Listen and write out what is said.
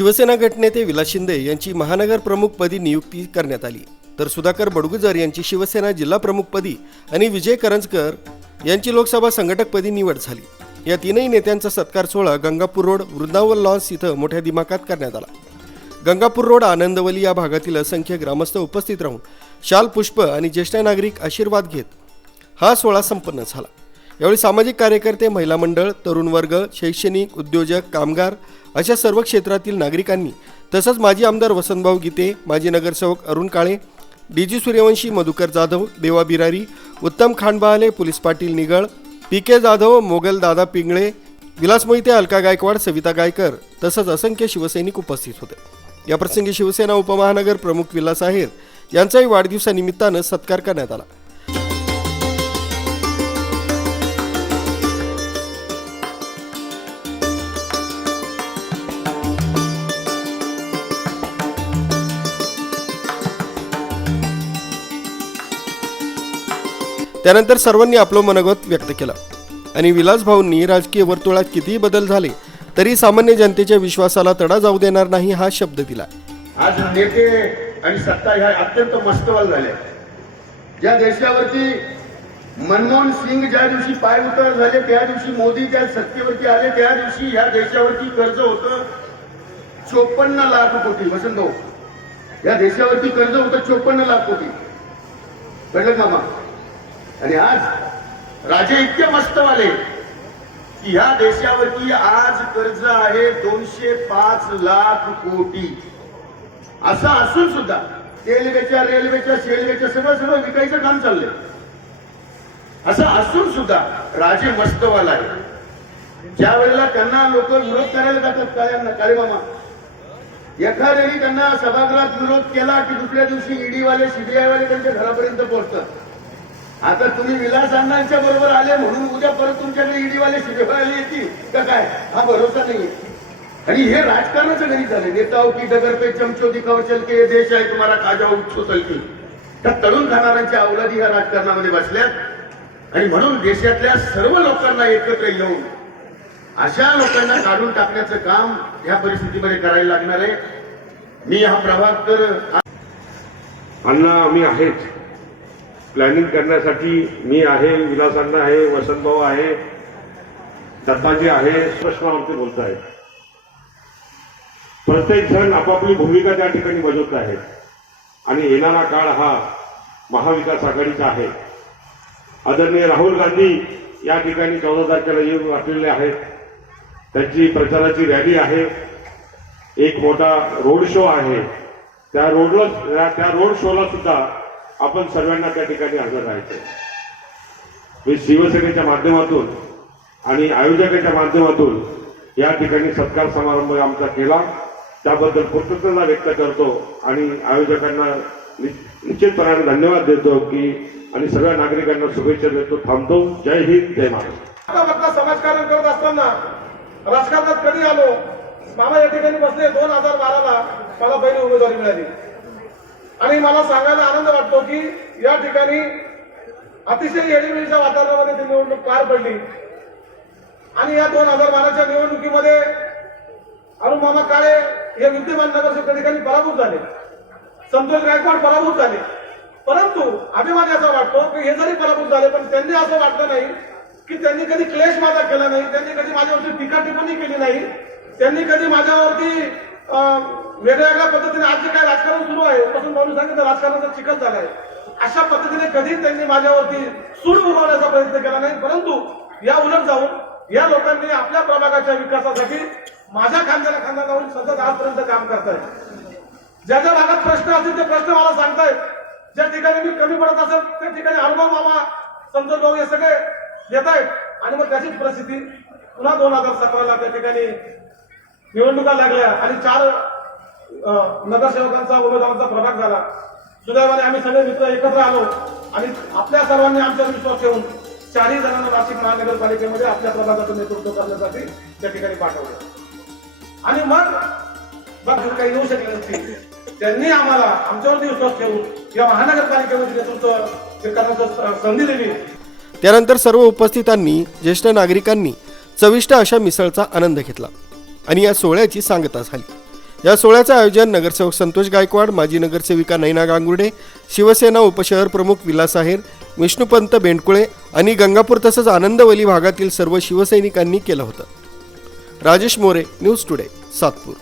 शिवसेना गटनेते विलास शिंदे यांची महानगर प्रमुखपदी नियुक्ती करण्यात आली. तर सुधाकर बडगुजर यांची शिवसेना जिल्हा प्रमुखपदी आणि विजय करंजकर यांची लोकसभा संघटकपदी निवड झाली. या तीनही नेत्यांचा सत्कार सोहळा गंगापूर रोड वृंदावन लॉन्स इथं मोठ्या दिमाखात करण्यात आला. गंगापूर रोड आनंदवली या भागातील असंख्य ग्रामस्थ उपस्थित राहून शाल पुष्प आणि ज्येष्ठ नागरिक आशीर्वाद घेत हा सोहळा संपन्न झाला. यावेळी सामाजिक कार्यकर्ते महिला मंडळ तरुण वर्ग शैक्षणिक उद्योजक कामगार अशा सर्व क्षेत्रातील नागरिकांनी तसंच माजी आमदार वसंतभाऊ गीते माजी नगरसेवक Arun Kale D G Suryavanshi Madhukar Jadhav Deva Birari Uttam Khandbahale police Patil Nigal P K Jadhav Mogal Dada Pingale Vilas Mohite Alka Gaikwad Savita Gaikar तसंच असंख्य शिवसैनिक उपस्थित होते. याप्रसंगी शिवसेना उपमहानगर प्रमुख विलास आहेर यांचाही वाढदिवसानिमित्तानं सत्कार करण्यात आला. त्यानंतर सर्वांनी आपलं मनोगत व्यक्त केलं. आणि विलासभाऊंनी राजकीय वर्तुळात कितीही बदल झाले तरी सामान्य जनतेच्या विश्वासाला तडा जाऊ देणार नाही हा शब्द दिला. आज नेते आणि सत्ता ह्या अत्यंत मस्तवाल झाल्या. ज्या देशावरती मनमोहन सिंग ज्या दिवशी पाय उतार झाले त्या दिवशी मोदी त्या सत्तेवरती आले त्या दिवशी ह्या देशावरती कर्ज होतं चोपन्न लाख कोटी. वसंत भाऊ या देशावरती कर्ज होतं चोपन्न लाख कोटी. कळलं का मग? आणि आज राजे इतके मस्तवाले की ह्या देशावरती आज कर्ज आहे दोनशे पाच लाख कोटी. असं असून सुद्धा रेल्वेच्या रेल्वेच्या शेल्वेच्या सगळं सगळं विकायचं काम चाललंय. असं असून सुद्धा राजे मस्तवाला आहे. ज्या वेळेला त्यांना लोक विरोध करायला जातात काय काय मामा. एखाद्याने त्यांना सभागृहात विरोध केला की दुसऱ्या दिवशी ईडी वाले सीबीआय वाले त्यांच्या घरापर्यंत पोहोचतात. आता तुम्ही विलास अण्णांच्या बरोबर आले म्हणून उद्या परत तुमच्याकडे ईडीवाले वाले येतील. का काय? हा भरोसा नाहीये. आणि हे राजकारणाचं गणित झाले नेता की डगर पे चमचो दिखावर चल के देश आहे तुम्हाला काजा उठतो की त्या तळून खाणाऱ्यांच्या अवलादी ह्या राजकारणामध्ये बसल्यात. आणि म्हणून देशातल्या सर्व लोकांना एकत्र येऊन अशा लोकांना काढून टाकण्याचं काम या परिस्थितीमध्ये करायला लागणार आहे. मी हा प्रभाग तर अण्णा आम्ही आहेच प्लॅनिंग करण्यासाठी मी आहे विलासांना आहे वसंतभाऊ आहे दत्ताजी आहे प्रश्नावरती बोलत आहे प्रत्येक जण आपापली भूमिका त्या ठिकाणी बजावत आहे. आणि येणारा काळ हा महाविकास आघाडीचा आहे. आदरणीय राहुल गांधी या ठिकाणी चौदा तारखेला येऊन वाटलेले आहेत. त्यांची प्रचाराची रॅली आहे. एक मोठा रोड शो आहे. त्या रोडला त्या- त्या रोड शोला सुद्धा आपण सर्वांना त्या ठिकाणी हजर राहायचं मी शिवसेनेच्या माध्यमातून आणि आयोजकाच्या माध्यमातून या ठिकाणी सत्कार समारंभ आमचा केला. त्याबद्दल कृतज्ञता व्यक्त करतो आणि आयोजकांना निश्चितपणाने धन्यवाद देतो की आणि सगळ्या नागरिकांना शुभेच्छा देतो थांबतो. जय हिंद जय महाराष्ट्र. आता समाजकारण करत असताना राजकारणात कधी आलो? मामा या ठिकाणी बसले दोन हजार बाराला मला पहिली उमेदवारी मिळाली. आणि मला सांगायला आनंद वाटतो की या ठिकाणी अतिशय येडीमेडीच्या वातावरणामध्ये ती निवडणूक पार पडली. आणि या दोन हजार बाराच्या निवडणुकीमध्ये अरुण मामा काळे हे विद्यमान नगरसेवक ठिकाणी पराभूत झाले. संतोष गायकवाड पराभूत झाले. परंतु अभिमान असा वाटतो की हे जरी पराभूत झाले पण त्यांनी असं वाटलं नाही की त्यांनी कधी क्लेश माझा केला नाही त्यांनी कधी माझ्यावरती टीका टिप्पणी केली नाही त्यांनी कधी माझ्यावरती अं, वेगळ्या वेगळ्या पद्धतीने आज जे काय राजकारण सुरू आहे पासून म्हणून सांगितलं राजकारणाचा चिखल झालाय. अशा पद्धतीने कधी त्यांनी माझ्यावरती सूड उभारण्याचा प्रयत्न केला नाही परंतु या उलट जाऊन या लोकांनी आपल्या प्रभागाच्या विकासासाठी माझ्या खांद्याला खांदा लावून सतत आजपर्यंत काम करतायत ज्या ज्या भागात प्रश्न असतील ते प्रश्न मला सांगतायत. ज्या ठिकाणी मी कमी पडत असेल त्या ठिकाणी अनुभव मामा समजत भाऊ हे सगळे देत आहेत आणि मग त्याचीच परिस्थिती पुन्हा दोन हजार सतराला त्या ठिकाणी निवडणुका लागल्या आणि चार नगरसेवकांचा उमेदवारांचा प्रभाग झाला. सुदैवाने आम्ही सगळे मित्र एकत्र आलो आणि आपल्या सर्वांनी आमच्यावर विश्वास ठेवून चारही जणांना नाशिक महानगरपालिकेमध्ये आपल्या प्रभागाचं नेतृत्व करण्यासाठी त्या ठिकाणी पाठवलं. आणि मग बाकी काही येऊ शकले नसतील. त्यांनी आम्हाला आमच्यावरती विश्वास ठेवून या महानगरपालिकेमध्ये नेतृत्व हे करण्याचं संधी दिली. त्यानंतर सर्व उपस्थितांनी ज्येष्ठ नागरिकांनी चविष्ट अशा मिसळचा आनंद घेतला आणि या सोहळ्याची सांगता झाली. या सोहळ्याचं आयोजन नगरसेवक संतोष गायकवाड माजी नगरसेविका नैना गांगुर्डे शिवसेना उपशहर प्रमुख विलास आहेर विष्णुपंत बेंडकुळे आणि गंगापूर तसंच आनंदवली भागातील सर्व शिवसैनिकांनी केलं होतं. Rajesh More news today Satpur.